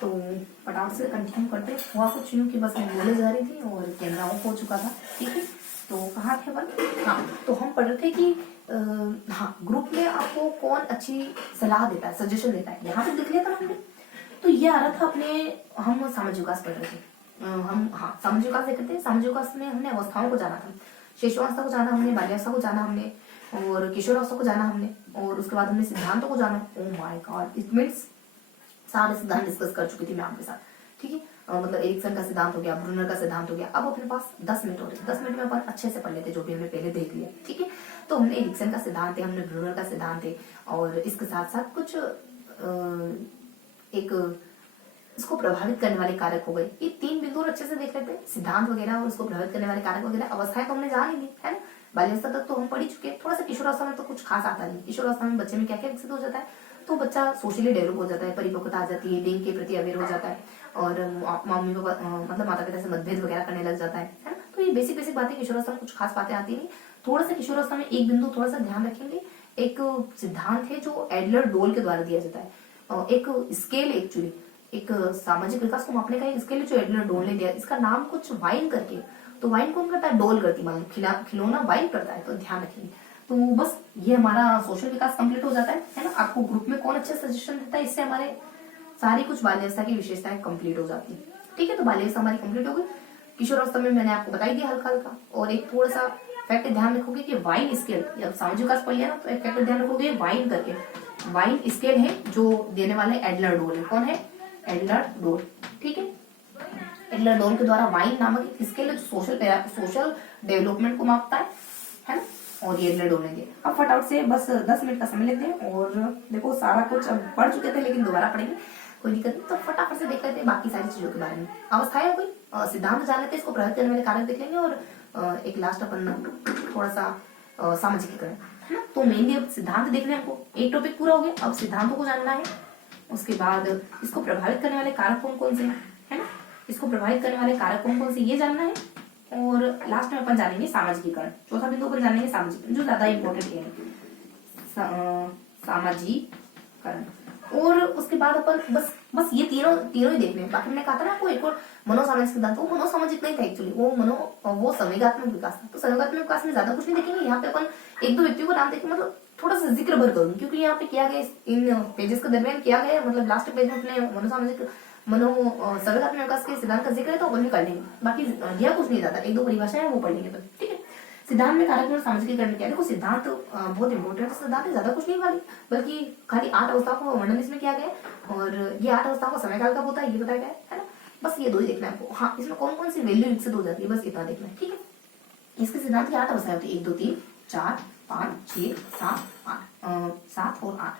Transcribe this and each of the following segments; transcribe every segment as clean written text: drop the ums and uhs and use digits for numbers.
तो फटाफट से कंटिन्यू करते हैं। हुआ कुछ यूँ कि बस मैं बोले जा रही थी और कैमरा ऑफ हो चुका था। ठीक है, तो कहाँ थे अपन? हाँ, तो हम पढ़ रहे थे कि हाँ, ग्रुप में आपको कौन अच्छी सलाह देता है, सजेशन देता है, यहाँ पे लिख लिया था हमने। तो ये आ रहा था अपने, हम सामाजिक विकास पढ़ रहे थे। हम हाँ सामाजिक विकास देख रहे थे। सामाजिक विकास में हमने अवस्थाओं को जाना था, शिशुअवस्था को जाना हमने, बाल्यावस्था को जाना हमने, और किशोरावस्था को जाना हमने, और उसके बाद हमने सिद्धांतों को जाना। Oh my God, it means सारे सिद्धांत डिस्कस कर चुकी थी मैं आपके साथ। ठीक है, मतलब एरिक्सन का सिद्धांत हो गया, ब्रूनर का सिद्धांत हो गया। अब अपने पास 10 मिनट हो रहे, 10 मिनट में अपन अच्छे से पढ़ लेते जो भी हमने पहले देख लिया। ठीक है, तो हमने एरिक्सन का सिद्धांत है, हमने ब्रूनर का सिद्धांत है, और इसके साथ साथ कुछ एक इसको प्रभावित करने वाले कारक हो गए। ये 3 बिंदु अच्छे से देख लेते हैं, सिद्धांत वगैरह और इसको प्रभावित करने वाले कारक वगैरह। अवस्थाएं तो हमने जान ही ली है ना, बाल्यावस्था तक तो हम पढ़ ही चुके हैं। थोड़ा सा किशोरावस्था में तो कुछ खास आता नहीं। किशोरावस्था में बच्चे में क्या क्या विकसित हो जाता है, तो बच्चा सोशली डेवलप हो जाता है, परिपक्वता आ जाती है, लिंग के प्रति अवेयर हो जाता है, और मम्मी पापा मतलब माता पिता से मतभेद वगैरह करने लग जाता है ना। तो ये बेसिक बेसिक बातें किशोरावस्था में, कुछ खास बातें आती नहीं। थोड़ा सा किशोरावस्था में एक बिंदु थोड़ा सा ध्यान रखेंगे, एक सिद्धांत है जो एडलर डोल के द्वारा दिया जाता है, एक स्केल, एक्चुअली एक सामाजिक विकास को मापने का एक स्केल जो एडलर डोल ने दिया। इसका नाम कुछ वाइन करके, तो वाइन कौन करता है? डोल करती, मान लो खिलौना वाइन करता है, तो ध्यान रखिए। तो बस ये हमारा सोशल विकास कंप्लीट हो जाता है ना। आपको ग्रुप में कौन अच्छे सजेशन देता है, इससे हमारे सारी कुछ बाल्यावस्था की विशेषताएं कंप्लीट हो जाती है। ठीक है, तो बाल्यावस्था हमारी कंप्लीट हो गई। किशोरावस्था में मैंने आपको बताई दिया हल्का हल्का, और एक थोड़ा सा फैक्ट ध्यान रखोगे कि वाइन स्केल, जब सामाजिक विकास पढ़ लिया ना, तो एक फैक्ट ध्यान रखोगे वाइन करके, वाइन स्केल है जो देने वाले एडलर डोल है। कौन है? एडलर डोल। ठीक है, एडलर डोल के द्वारा वाइन नामक एक स्केल है जो सोशल डेवलपमेंट को मापता है ना, और ये एडलर डोल ने दिया। अब फटाफट से बस 10 मिनट का समय लेते हैं, और देखो सारा कुछ अब पढ़ चुके थे लेकिन दोबारा पढ़ेंगे, कोई दिक्कत नहीं। तो फटाफट से देख लेते हैं बाकी सारी चीजों के बारे में। अवस्थाएं हो गई, सिद्धांत जान लेते हैं, इसको प्रभावित करने वाले कारक देख लेंगे, और एक लास्ट अपन थोड़ा सा सामाजिकीकरण है ना। तो मेनली अब सिद्धांत देख रहे हैं, हमको एक टॉपिक पूरा हो गया। अब सिद्धांतों को जानना है, उसके बाद इसको प्रभावित करने वाले कारक कौन कौन से है ना, इसको प्रभावित करने वाले कारक कौन कौन से ये जानना है, और लास्ट में अपन जानेंगे सामाजिकीकरण। चौथा बिंदु अपन जानेंगे सामाजिक, जो ज्यादा इंपॉर्टेंट है सामाजिकरण। और उसके बाद अपन बस ये तीनों ही देखने हैं। बाकी मैंने कहा था ना आपको एक और मनोसामाजिक सिद्धांत, वो मनोसामाजिक नहीं था एक्चुअली, वो संवेगात्मक विकास था। तो संवेगात्मक विकास में ज्यादा कुछ नहीं देखेंगे। यहाँ पे अपन एक दो व्यक्तियों को नाम देखेंगे, मतलब थोड़ा सा जिक्र भर करूंगी, क्योंकि यहाँ पे किया गया इन पेजेस के दरमियान किया गया, मतलब लास्ट पेज में अपने मनोसामाजिक संवेगात्मक विकास के सिद्धांत का जिक्र है, तो अपन भी कर लेंगे। बाकी यह कुछ नहीं जाता, एक दो परिभाषाएं हैं वो पढ़ लेंगे। ठीक है, सिद्धांत में कारक और सामाजिकीकरण क्या है? देखो सिद्धांत बहुत इंपॉर्टेंट सिद्धांत है, ज्यादा कुछ नहीं वाली, बल्कि खाली 8 अवस्थाओं को वर्णन इसमें किया गया है, और ये 8 अवस्थाओं का समय काल कब होता है ये बताया गया है ना। बस ये दो ही देखना है आपको। हाँ, इसमें कौन कौन सी वैल्यू विकसित हो जाती है, बस इतना देखना है। ठीक है, इसके सिद्धांत की 8 अवस्थाएं होती है, 1 2 3 4 5 6 7 8, 7 और 8,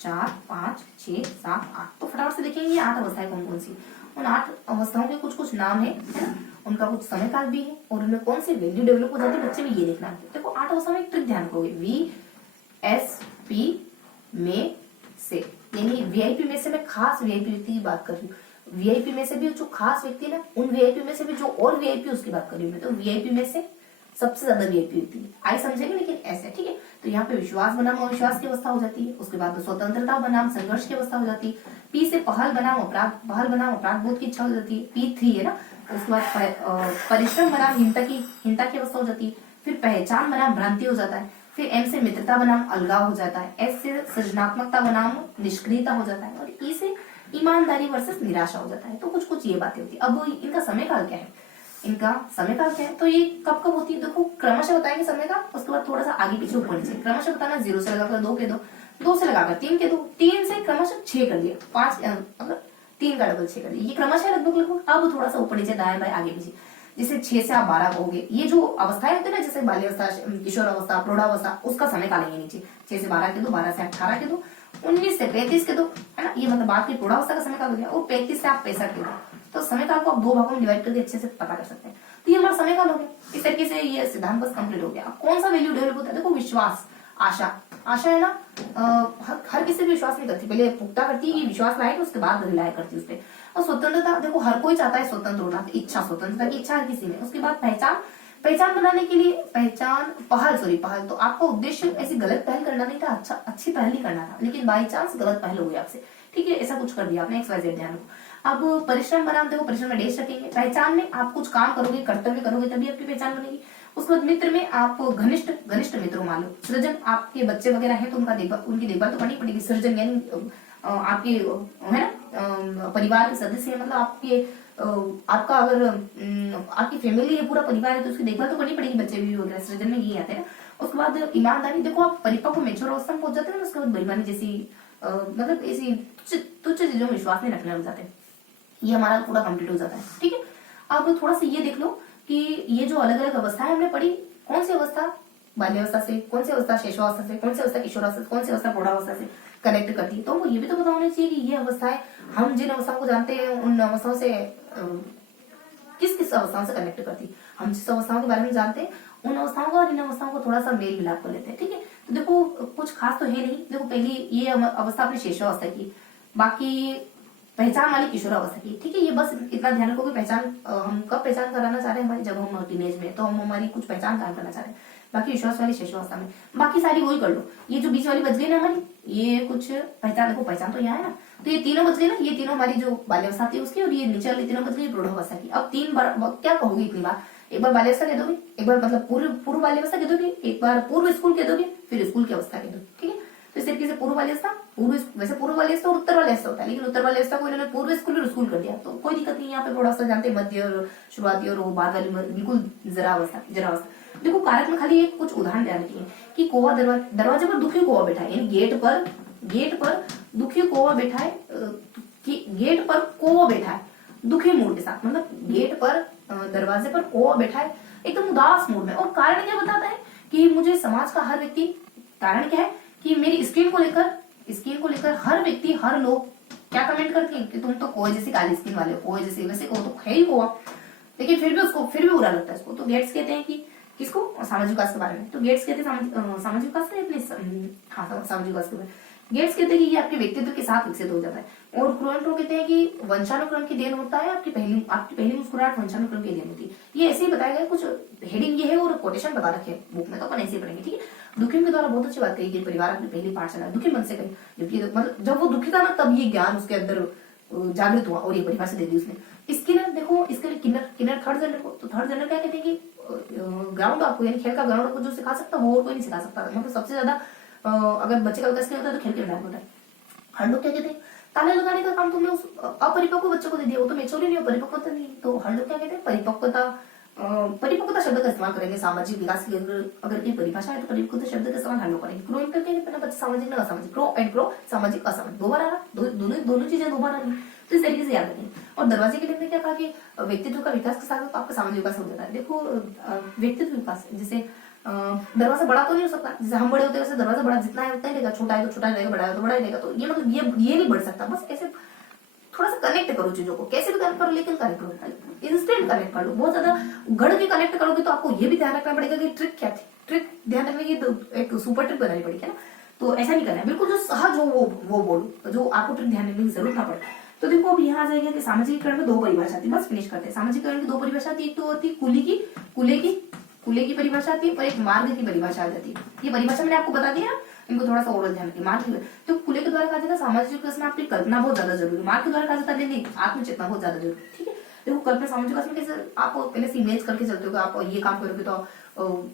4 5 6 7 8। तो फटाफट से देखेंगे ये 8 अवस्थाएं कौन कौन सी। उन 8 अवस्थाओं के कुछ कुछ नाम है ना, उनका कुछ समय काल भी है, और उनमें कौन सी वैल्यू डेवलप हो जाती है बच्चे में, ये देखना है। देखो 8 अवस्था में एक ट्रिक ध्यान रखोगे, VSP में से, यानी वीआईपी में से मैं खास वीआईपी व्यक्ति की बात कर रही हूँ। वीआईपी में से भी जो खास व्यक्ति है ना, उन वीआईपी में से भी जो और वीआईपी उसकी बात कर रही हूँ मैं। तो वीआईपी में से सबसे ज्यादा वीआईपी व्यक्ति आई समझेंगे, लेकिन ऐसे। ठीक है, तो यहाँ पे विश्वास बनाम अविश्वास की अवस्था हो जाती है। उसके बाद स्वतंत्रता बनाम संघर्ष की अवस्था हो जाती है। पी से पहल बनाम अपराध बोध की इच्छा हो जाती है, P3 है ना। उसके बाद परिश्रम बनाम हिंता की अवस्था हो जाती है। फिर पहचान बनाम भ्रांति हो जाता है। फिर M से मित्रता बनाम अलगाव हो जाता है। S से सृजनात्मकता बनाम निष्क्रियता हो जाता है, और E से ईमानदारी वर्सेस निराशा हो जाता है। तो कुछ कुछ ये बातें होती है। अब इनका समय काल क्या है, इनका समय काल क्या है, तो ये कब कब होती है, देखो क्रमशः बताएंगे समय का। उसके बाद थोड़ा सा आगे पीछे ऊपर नीचे क्रमशः बताना, 0 से लगाकर 2 के 2, 2 से लगाकर 3 के 2, 3 से क्रमशः 6 कर दिया, 5 मतलब 3 का डबल 6 कर दिया, ये क्रमशः लगभग। अब थोड़ा सा ऊपर नीचे दाएं बाएं आगे पीछे, जैसे 6 से आप 12 कहोगे। ये जो अवस्थाएं होती है ना, जैसे बाल्यावस्था, किशोर अवस्था, प्रौढ़ावस्था, उसका समय काल है नीचे। 6 से 12 के 2, 12 से 18 के 2, 19 से 35 के 2, है ना। ये मतलब बात की प्रौढ़ावस्था का समय काल हो गया। और 35 से आप 65 के 2, तो समय काल को आप 2 भागों में डिवाइड करके अच्छे से पता कर सकते हैं। तो ये हमारा समय काल हो गया। इस तरीके से ये सिद्धांत बस कंप्लीट हो गया। अब कौन सा वैल्यू डेवलप होता है, देखो विश्वास, आशा है ना। हर किसी पे विश्वास नहीं करती, पहले पुख्ता करती है कि विश्वास लाएगी, उसके बाद रिलाय करती है उस पर। और स्वतंत्रता, देखो हर कोई चाहता है स्वतंत्र होना, इच्छा, स्वतंत्रता की इच्छा हर किसी में। उसके बाद पहचान बनाने के लिए पहल, तो आपका उद्देश्य ऐसी गलत पहल करना नहीं था, अच्छी पहल नहीं करना था, लेकिन बाई चांस गलत पहल हो गई आपसे, ठीक है, ऐसा कुछ कर दिया आपने, XYZ ध्यान रखो। अब परिश्रम बना, देखो परिश्रम में डेश रखेंगे। पहचान में आप कुछ काम करोगे, कर्तव्य करोगे, तभी आपकी पहचान बनेगी। उसके बाद मित्र में आप घनिष्ठ घनिष्ठ मित्रों मान लो। सृजन, आपके बच्चे वगैरह हैं तो उनकी देखभाल तो करनी पड़ेगी। सृजन यानी आपके है ना परिवार के सदस्य है, मतलब आपका अगर आपकी फैमिली है, पूरा परिवार है, तो उसकी देखभाल तो करनी पड़ेगी, बच्चे भी वगैरह सृजन में यही आते हैं। उसके बाद ईमानदारी, देखो आप परिपक्व मेच्योर अवस्था में पहुंच जाते हैं, उसके बाद बेईमानी जैसी मतलब ऐसी तुच्छ चीजों में विश्वास नहीं रखने लग जाते हैं। ये हमारा पूरा कंप्लीट हो जाता है। ठीक है, अब थोड़ा सा ये देख लो कि ये जो अलग अलग अवस्थाएं हमने पढ़ी, कौन सी अवस्था बाल्यावस्था से, कौन सी अवस्था शैशवावस्था से, कौन सी अवस्था किशोरावस्था से, कौन सी अवस्था प्रौढ़ावस्था से कनेक्ट करती है। तो वो ये भी तो पता होना चाहिए कि ये अवस्थाएं, हम जिन अवस्थाओं को जानते हैं उन अवस्थाओं से किस किस अवस्थाओं से कनेक्ट करती है। हम जिस अवस्थाओं के बारे में जानते हैं उन अवस्थाओं को और इन अवस्थाओं को थोड़ा सा मेल मिलाप कर लेते हैं। ठीक है, तो देखो कुछ खास तो है नहीं। देखो पहली ये अवस्था अपनी शैशवावस्था की, बाकी पहचान वाली किशोरावस्था की। ठीक है, ये बस इतना ध्यान रखो कि पहचान हम कब पहचान कराना चाह रहे हैं हमारी, जब हम टीनेज में, तो हम हमारी कुछ पहचान कायम करना चाह रहे हैं। बाकी विश्वास वाली शैशवावस्था में बाकी सारी वही कर लो। ये जो बीच वाली बच गई ना हमारी, ये कुछ पहचान, देखो पहचान तो यहाँ है ना, तो ये तीनों बच गई ना, ये तीनों हमारी जो बाल्यावस्था थी उसकी, और ये नीचे वाली तीनों बच गई प्रौढ़ावस्था की। अब 3 बार क्या कहोगे इतनी बार, एक बार बाल्यावस्था कह दोगे, एक बार मतलब पूर्व बाल्यावस्था कह दोगे, एक बार पूर्व स्कूल कह दोगे, फिर स्कूल की अवस्था कह दोगे। ठीक है, तो इस तरीके से पूर्व बाल्यावस्था, वैसे पूर्व बाल्यावस्था और उत्तर बाल्यावस्था होता है, लेकिन उत्तर बाल्यावस्था को इन्होंने पूर्व स्कूल और स्कूल कर दिया, तो कोई दिक्कत नहीं। यहाँ पे प्रौढ़ावस्था जानते हैं, मध्य और शुरुआती और बाद वाली बिल्कुल जरावस्था। देखो कारक में खाली एक कुछ उदाहरण ध्यान रखिए कि कौवा दरवाजे पर दुखी कौवा बैठा है, यानी गेट पर दुखी कौवा बैठा है, गेट पर कौवा बैठा है दुखी मूड के साथ, मतलब गेट पर दरवाजे पर कौवा बैठा है एकदम उदास मूड में। और कारण क्या बताता है कि मुझे समाज का हर व्यक्ति, कारण क्या है कि मेरी स्किन को लेकर हर व्यक्ति, हर लोग क्या कमेंट करते हैं कि तुम तो कौवे जैसी काली स्किन वाले हो, कौवे जैसे, वैसे को तो है ही कौवा, लेकिन फिर भी बुरा लगता है इसको। तो गेट्स कहते हैं कि किसको, सामाजिक विकास के बारे में, तो गेट्स कहते हैं सामाजिक विकास के अपने सामाजिक विकास के बारे में गेट्स कहते हैं कि ये आपके व्यक्तित्व के साथ विकसित हो जाता है। और क्रोएंटो कहते हैं कि वंशानुक्रम की देन होता है, आपकी पहली मुस्कुराहट वंशानुक्रम की देन होती है। ये ऐसे ही बताया गया, कुछ हेडिंग ये है और कोटेशन बता रखे बुक में, तो अपन ऐसे ही पढ़ेंगे। ठीक है, दुखी के द्वारा बहुत अच्छी बात कही कि परिवार अपनी पहली पाठशाला दुखी मन से कही, जबकि मतलब जब वो दुखी था ना तब ये ज्ञान उसके अंदर जागृत हुआ और ये परिभाषा दे दी उसने। स्किनर, देखो इसके लिए किन्नर थर्ड जनरल को, तो थर्ड जनरल क्या कहते हैं कि ग्राउंड आपको, यानी खेल का ग्राउंड आपको जो सिखा सकता है वो और कोई नहीं सिखा सकता। मतलब सबसे ज्यादा अगर बच्चे का विकास नहीं होता है तो खेल के मैदान होता है। हर लोग क्या कहते हैं, ताले लगाने का काम तुमने उस अपरिपक्व बच्चे को दे दिया, वो तो मेच्योर ही नहीं हो, परिपक्वता नहीं। तो हर लोग क्या कहते हैं, परिपक्वता शब्द का इस्तेमाल करेंगे। सामाजिक विकास की अगर की परिभाषा है तो परिपक्वता शब्द का इस्तेमाल हर लोग करेंगे। क्रो करके बच्चे सामाजिक ना असामाजिक, क्रो एंड क्रो, सामाजिक असामाजिक, दो बार आ रहा, दोनों चीजें दो बार आ रही, तो इस तरीके से याद रखेंगे। और दरवाजे के लिए क्या कहा कि व्यक्तित्व का विकास के साथ आपका सामाजिक विकास हो जाता है। देखो व्यक्तित्व विकास, जैसे दरवाजा बड़ा तो नहीं हो सकता, जैसे हम बड़े होते हैं वैसे दरवाजा बड़ा जितना है उतना ही रहेगा, छोटा है तो छोटा ही रहेगा, बड़ा है तो बड़ा ही रहेगा। तो ये मतलब ये नहीं बढ़ सकता। बस ऐसे थोड़ा सा कनेक्ट करो चीजों को, कैसे भी कनेक्ट करो, लेकिन कनेक्ट करो, इंस्टेंट कनेक्ट कर लो। बहुत ज्यादा गढ़ के कनेक्ट करोगे तो आपको ये भी ध्यान रखना पड़ेगा कि ट्रिक क्या थी, ट्रिक ध्यान रखने की तो एक सुपर ट्रिक बनानी पड़ेगी ना। तो ऐसा नहीं करना है, बिल्कुल जो सहज हो वो बोलो, जो आपको ट्रिक ध्यान रखने की जरूरत ना पड़े। तो देखो अब यहाँ आ जाएगा कि सामाजिकरण में 2 परिभाषा आती है, बस फिनिश करते हैं। सामाजिकरण की 2 परिभाषा आती है, एक तो होती है कुले की परिभाषा आती है और एक मार्ग की परिभाषा आ जाती है। ये परिभाषा मैंने आपको बता दिया, इनको थोड़ा सा और ध्यान रखिए। मार्ग तो कुले के द्वारा कहा जाता है सामाजिक विकास में आपकी कल्पना बहुत ज्यादा जरूरी है, मार्ग के द्वारा कहा जाता है नहीं आत्मचेतना बहुत ज्यादा जरूरी। ठीक है, देखो कल्पना सामाजिक विकास में कैसे आप पहले से इमेज करके चलते हो, आप ये काम करोगे तो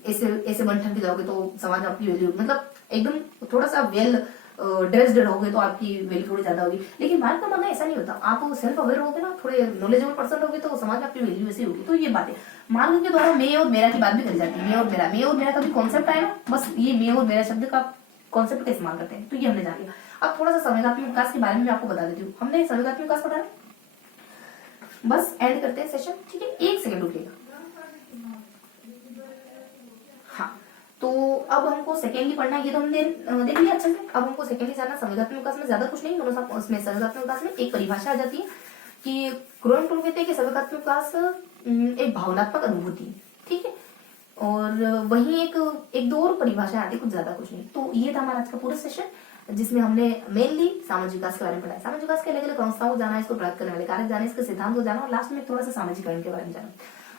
ऐसे बंठन के जाओगे तो समाज में आपकी वैल्यू, मतलब एकदम थोड़ा सा वेल ड्रेस्ड रहोगे तो आपकी वैल्यू थोड़ी ज्यादा होगी। लेकिन मार्ग का मानना ऐसा नहीं होता, आप सेल्फ अवेयर होगे ना, थोड़े नॉलेजेबल पर्सन होगे तो समाज में आपकी वैल्यू ऐसी होगी। तो ये बात है, मार्ग के द्वारा मैं और मेरा की बात भी करी जाती है। मैं और मेरा का भी कॉन्सेप्ट आया ना, बस ये मैं और मेरा शब्द का कॉन्सेप्ट का इस्तेमाल करते हैं, तो ये हमने जान लिया। अब थोड़ा सा संवेगात्मक विकास के बारे में आपको बता देती हूँ। हमने संवेगात्मक विकास पढ़ा है, बस एंड करते हैं सेशन। ठीक है, 1 सेकंड रुकिएगा। हाँ, तो अब हमको सेकेंडली पढ़ना है, ये तो हमने देख लिया अच्छे से। अब हमको सेकेंडली जाना संवेगात्मक विकास में, ज्यादा कुछ नहीं, उसमें संवेगात्मक विकास में एक परिभाषा आ जाती है कि क्रोएंटो कहते हैं कि संवेगात्मक विकास एक भावनात्मक अनुभूति। ठीक है, और वही एक 2 और परिभाषा आती है, कुछ ज्यादा कुछ नहीं। तो ये था हमारा आज का पूरा सेशन, जिसमें हमने मेनली सामाजिक विकास के बारे में पढ़ा है। सामाजिक विकास के अलग अलग अवस्थाओं को जाना, इसको प्राप्त करने वाले कारक जाने, इसके सिद्धांत को जाना, और लास्ट में थोड़ा सा सामाजिकरण के बारे में जाना।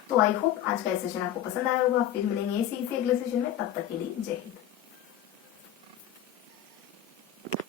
तो आई होप आज का सेशन आपको पसंद आया होगा। फिर मिलेंगे इसी अगले सेशन में, तब तक के लिए जय हिंद।